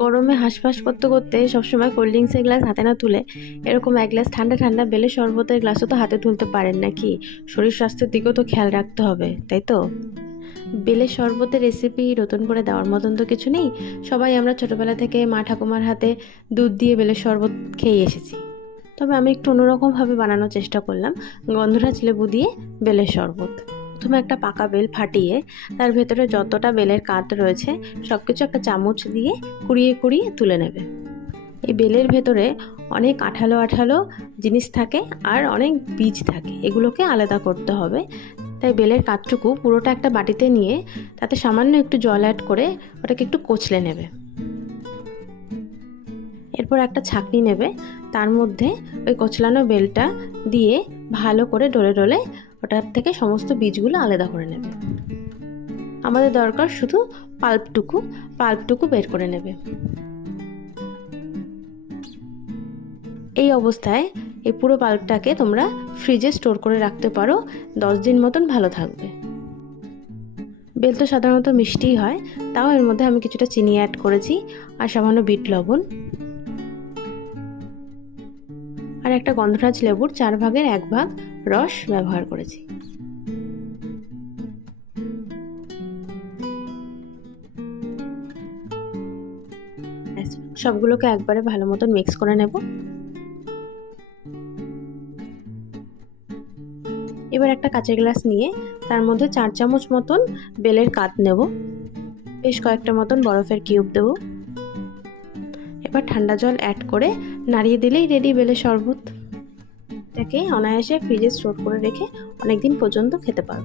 গরমে হাঁসফাঁস করতে করতে সবসময় কোল্ড ড্রিঙ্কসের গ্লাস হাতে না তুলে এরকম এক গ্লাস ঠান্ডা ঠান্ডা বেলের শরবতের গ্লাসও তো হাতে তুলতে পারেন নাকি? শরীর স্বাস্থ্যের দিকেও তো খেয়াল রাখতে হবে, তাই তো? বেলের শরবতের রেসিপি নতুন করে দেওয়ার মতন তো কিছু নেই। সবাই আমরা ছোটোবেলা থেকে মা ঠাকুমার হাতে দুধ দিয়ে বেলের শরবত খেয়ে এসেছি। তবে আমি একটু অন্যরকমভাবে বানানোর চেষ্টা করলাম, গন্ধরাজ লেবু দিয়ে বেলের শরবত। প্রথমে একটা পাকা বেল ফাটিয়ে তার ভেতরে যতটা বেলের কাঠ রয়েছে সব কিছু একটা চামচ দিয়ে কুড়িয়ে কুড়িয়ে তুলে নেবে। এই বেলের ভেতরে অনেক আঠালো আঠালো জিনিস থাকে আর অনেক বীজ থাকে, এগুলোকে আলাদা করতে হবে। তাই বেলের কাঠটুকু পুরোটা একটা বাটিতে নিয়ে তাতে সামান্য একটু জল অ্যাড করে ওটাকে একটু কচলে নেবে। এরপর একটা ছাঁকনি নেবে, তার মধ্যে ওই কচলানো বেলটা দিয়ে ভালো করে ডলে ডলে ওটার থেকে সমস্ত বীজগুলো আলাদা করে নেবে। আমাদের দরকার শুধু পাল্পটুকু বের করে নেবে। এই অবস্থায় এই পুরো পাল্পটাকে তোমরা ফ্রিজে স্টোর করে রাখতে পারো, 10 দিন মতন ভালো থাকবে। বেল তো সাধারণত মিষ্টিই হয়, তাও এর মধ্যে আমি কিছুটা চিনি অ্যাড করেছি আর সামান্য বিট লবণ আর একটা গন্ধরাজ লেবুর 4 ভাগের 1 ভাগ রস ব্যবহার করেছি। সবগুলোকে একবারে ভালো মতন মিক্স করে নেব। এবার একটা কাঁচের গ্লাস নিয়ে তার মধ্যে 4 চামচ মতন বেলের কাঠ নেব, বেশ কয়েকটা মতন বরফের কিউব দেব। এবার ঠান্ডা জল অ্যাড করে নাড়িয়ে দিলেই রেডি বেলের শরবত। এটাকে অনায়াসে ফ্রিজে স্টোর করে রেখে অনেক দিন পর্যন্ত খেতে পারো।